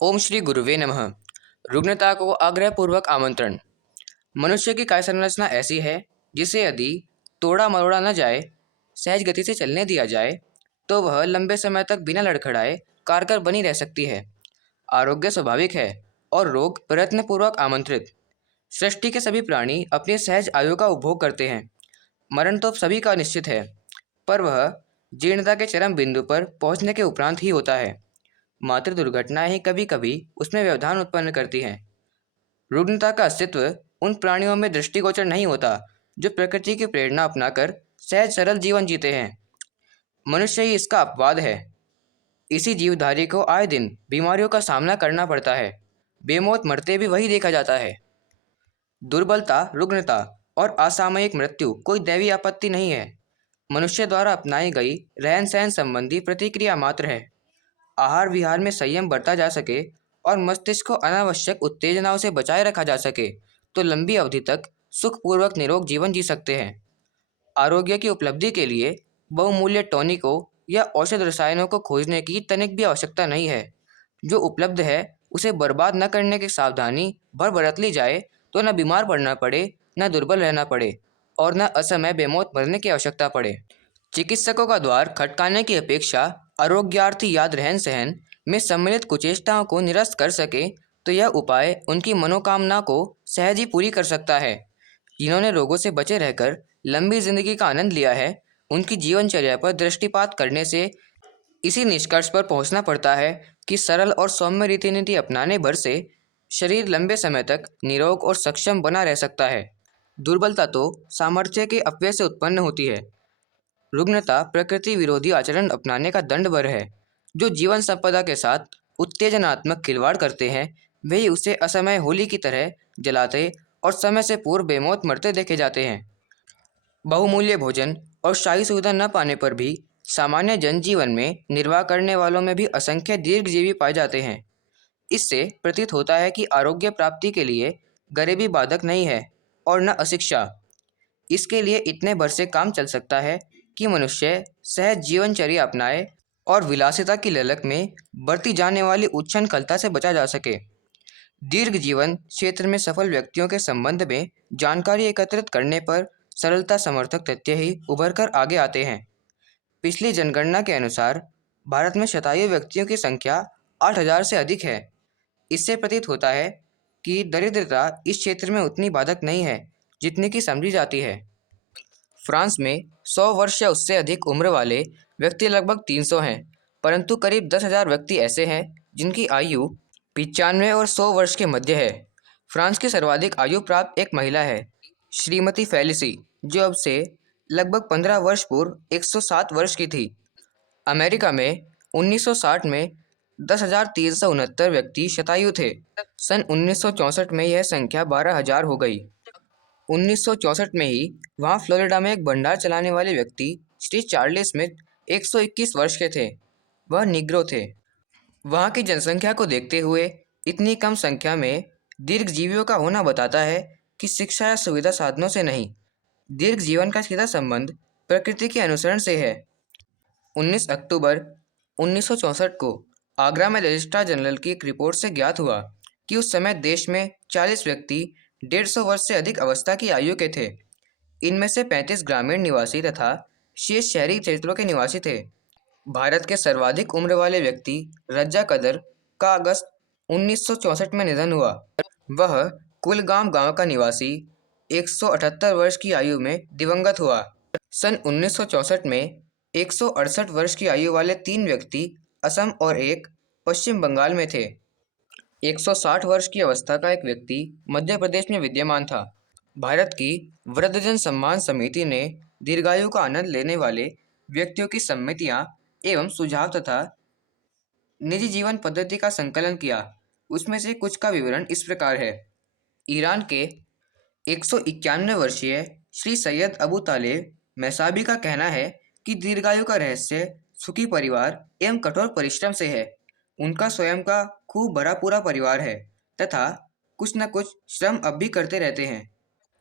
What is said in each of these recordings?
ओम श्री गुरुवे नमः। रुग्णता को आग्रहपूर्वक आमंत्रण। मनुष्य की काय संरचना ऐसी है जिसे यदि तोड़ा मरोड़ा न जाए, सहज गति से चलने दिया जाए तो वह लंबे समय तक बिना लड़खड़ाए कारगर बनी रह सकती है। आरोग्य स्वाभाविक है और रोग प्रयत्नपूर्वक आमंत्रित। सृष्टि के सभी प्राणी अपनी सहज आयु का उपभोग करते हैं। मरण तो सभी का निश्चित है, पर वह जीर्णता के चरम बिंदु पर पहुंचने के उपरांत ही होता है। मात्र दुर्घटनाएं ही कभी कभी उसमें व्यवधान उत्पन्न करती हैं। रुग्णता का अस्तित्व उन प्राणियों में दृष्टिगोचर नहीं होता जो प्रकृति की प्रेरणा अपनाकर सहज सरल जीवन जीते हैं। मनुष्य ही इसका अपवाद है। इसी जीवधारी को आए दिन बीमारियों का सामना करना पड़ता है। बेमौत मरते भी वही देखा जाता है। दुर्बलता, रुग्णता और असामयिक मृत्यु कोई दैवीय आपत्ति नहीं है। मनुष्य द्वारा अपनाई गई रहन सहन संबंधी प्रतिक्रिया मात्र है। आहार विहार में संयम बरता जा सके और मस्तिष्क को अनावश्यक उत्तेजनाओं से बचाए रखा जा सके तो लंबी अवधि तक सुखपूर्वक निरोग जीवन जी सकते हैं। आरोग्य की उपलब्धि के लिए बहुमूल्य टॉनिकों या औषध रसायनों को खोजने की तनिक भी आवश्यकता नहीं है। जो उपलब्ध है उसे बर्बाद न करने की सावधानी भर बरत ली जाए तो न बीमार पड़ना पड़े, न दुर्बल रहना पड़े और न असमय बेमौत मरने की आवश्यकता पड़े। चिकित्सकों का द्वार खटकाने की अपेक्षा आरोग्यार्थी याद रहन सहन में सम्मिलित कुचेष्टाओं को निरस्त कर सके तो यह उपाय उनकी मनोकामना को सहज ही पूरी कर सकता है। जिन्होंने रोगों से बचे रहकर लंबी जिंदगी का आनंद लिया है, उनकी जीवनचर्या पर दृष्टिपात करने से इसी निष्कर्ष पर पहुंचना पड़ता है कि सरल और सौम्य रीति नीति अपनाने भर से शरीर लंबे समय तक निरोग और सक्षम बना रह सकता है। दुर्बलता तो सामर्थ्य के अपव्यय से उत्पन्न होती है। रुग्णता प्रकृति विरोधी आचरण अपनाने का दंड भर है। जो जीवन संपदा के साथ उत्तेजनात्मक खिलवाड़ करते हैं वे ही उसे असमय होली की तरह जलाते और समय से पूर्व बेमौत मरते देखे जाते हैं। बहुमूल्य भोजन और शाही सुविधा न पाने पर भी सामान्य जनजीवन में निर्वाह करने वालों में भी असंख्य दीर्घजीवी पाए जाते हैं। इससे प्रतीत होता है कि आरोग्य प्राप्ति के लिए गरीबी बाधक नहीं है और न अशिक्षा। इसके लिए इतने भर से काम चल सकता है कि मनुष्य सहज जीवनचर्या अपनाए और विलासिता की ललक में बढ़ती जाने वाली उच्छृंखलता से बचा जा सके। दीर्घ जीवन क्षेत्र में सफल व्यक्तियों के संबंध में जानकारी एकत्रित करने पर सरलता समर्थक तथ्य ही उभर कर आगे आते हैं। पिछली जनगणना के अनुसार भारत में शतायु व्यक्तियों की संख्या 8,000 से अधिक है। इससे प्रतीत होता है कि दरिद्रता इस क्षेत्र में उतनी बाधक नहीं है जितनी की समझी जाती है। फ्रांस में 100 वर्ष या उससे अधिक उम्र वाले व्यक्ति लगभग 300 हैं, परंतु करीब 10,000 व्यक्ति ऐसे हैं जिनकी आयु 95 और 100 वर्ष के मध्य है। फ्रांस की सर्वाधिक आयु प्राप्त एक महिला है, श्रीमती फेलिसी, जो अब से लगभग 15 वर्ष पूर्व 107 वर्ष की थी। अमेरिका में 1960 में 10,369 व्यक्ति शतायु थे। सन 1964 में यह संख्या 12,000 हो गई। 1964 में ही वहाँ फ्लोरिडा में एक भंडार चलाने वाले व्यक्ति श्री चार्ली स्मिथ 121 वर्ष के थे। वह निग्रो थे। वहाँ की जनसंख्या को देखते हुए इतनी कम संख्या में दीर्घजीवियों का होना बताता है कि शिक्षा या सुविधा साधनों से नहीं, दीर्घ जीवन का सीधा संबंध प्रकृति के अनुसरण से है। 19 अक्टूबर 1964 को आगरा में रजिस्ट्रार जनरल की एक रिपोर्ट से ज्ञात हुआ कि उस समय देश में 40 व्यक्ति 150 वर्ष से अधिक अवस्था की आयु के थे। इनमें से 35 ग्रामीण निवासी तथा शेष शहरी क्षेत्रों के निवासी थे। भारत के सर्वाधिक उम्र वाले व्यक्ति रज्जा कदर का अगस्त 1964 में निधन हुआ। वह कुलगाम गांव का निवासी 178 वर्ष की आयु में दिवंगत हुआ। सन 1964 में 168 वर्ष की आयु वाले 3 व्यक्ति असम और एक पश्चिम बंगाल में थे। 160 वर्ष की अवस्था का एक व्यक्ति मध्य प्रदेश में विद्यमान था। भारत की वृद्धजन सम्मान समिति ने दीर्घायु का आनंद लेने वाले व्यक्तियों की सम्मतियां एवं सुझाव तथा निजी जीवन पद्धति का संकलन किया। उसमें से कुछ का विवरण इस प्रकार है। ईरान के 191 वर्षीय श्री सैयद अबू तालेब मैसाबी का कहना है कि दीर्घायु का रहस्य सुखी परिवार एवं कठोर परिश्रम से है। उनका स्वयं का खूब भरा पूरा परिवार है तथा कुछ न कुछ श्रम अब भी करते रहते हैं।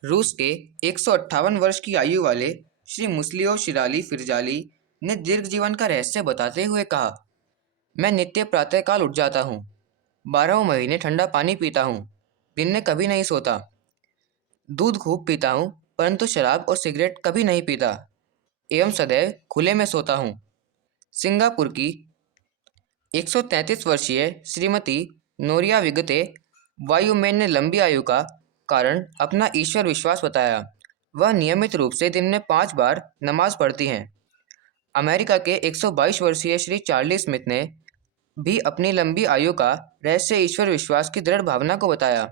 रूस के 158 वर्ष की आयु वाले श्री मुस्लियो शिराली फिरजाली ने दीर्घ जीवन का रहस्य बताते हुए कहा, मैं नित्य प्रातःकाल उठ जाता हूँ, 12 महीने ठंडा पानी पीता हूँ। दिन में कभी नहीं सोता। दूध खूब पीता हूँ, परंतु शराब और सिगरेट कभी नहीं पीता एवं सदैव खुले में सोता हूँ। सिंगापुर की 133 वर्षीय श्रीमती नोरिया विगते वायुमेन ने लंबी आयु का कारण अपना ईश्वर विश्वास बताया। वह नियमित रूप से दिन में 5 बार नमाज पढ़ती हैं। अमेरिका के 122 वर्षीय श्री चार्ली स्मिथ ने भी अपनी लंबी आयु का रहस्य ईश्वर विश्वास की दृढ़ भावना को बताया।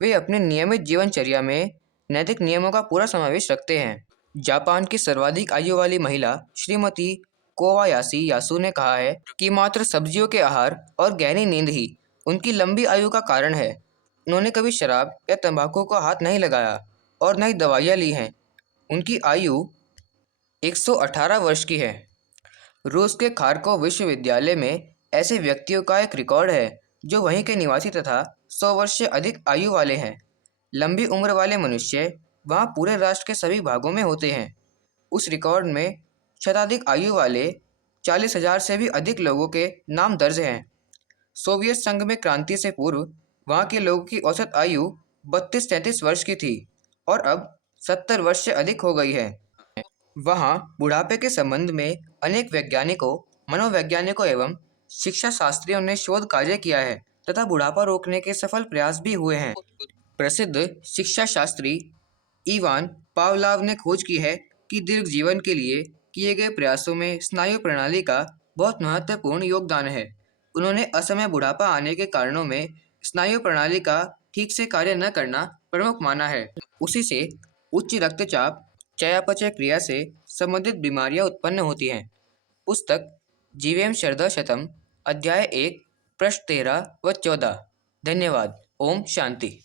वे अपने नियमित जीवनचर्या में नैतिक नियमों का पूरा समावेश रखते हैं। जापान की सर्वाधिक आयु वाली महिला श्रीमती कोवायासी यासु ने कहा है कि मात्र सब्जियों के आहार और गहरी नींद ही उनकी लंबी आयु का कारण है। उन्होंने कभी शराब या तंबाकू को हाथ नहीं लगाया और न ही दवाइयाँ ली हैं। उनकी आयु 118 वर्ष की है। रूस के खार्कोव विश्वविद्यालय में ऐसे व्यक्तियों का एक रिकॉर्ड है जो वहीं के निवासी तथा 100 वर्ष से अधिक आयु वाले हैं। लंबी उम्र वाले मनुष्य वहाँ पूरे राष्ट्र के सभी भागों में होते हैं। उस रिकॉर्ड में शताधिक आयु वाले 40,000 से भी अधिक लोगों के नाम दर्ज हैं। सोवियत संघ में क्रांति से पूर्व वहाँ के लोगों की औसत आयु 32-33 वर्ष की थी और अब 70 वर्ष से अधिक हो गई है। वहाँ बुढ़ापे के संबंध में अनेक वैज्ञानिकों, मनोवैज्ञानिकों एवं शिक्षा शास्त्रियों ने शोध कार्य किया है तथा बुढ़ापा रोकने के सफल प्रयास भी हुए हैं। प्रसिद्ध शिक्षा शास्त्री इवान पावलाव ने खोज की है कि दीर्घ जीवन के लिए किए गए प्रयासों में स्नायु प्रणाली का बहुत महत्वपूर्ण योगदान है। उन्होंने असमय बुढ़ापा आने के कारणों में स्नायु प्रणाली का ठीक से कार्य न करना प्रमुख माना है। उसी से उच्च रक्तचाप, चयापचय क्रिया से संबंधित बीमारियां उत्पन्न होती हैं। पुस्तक जीवेम शरद शतम, अध्याय 1, पृष्ठ 13 व 14। धन्यवाद। ओम शांति।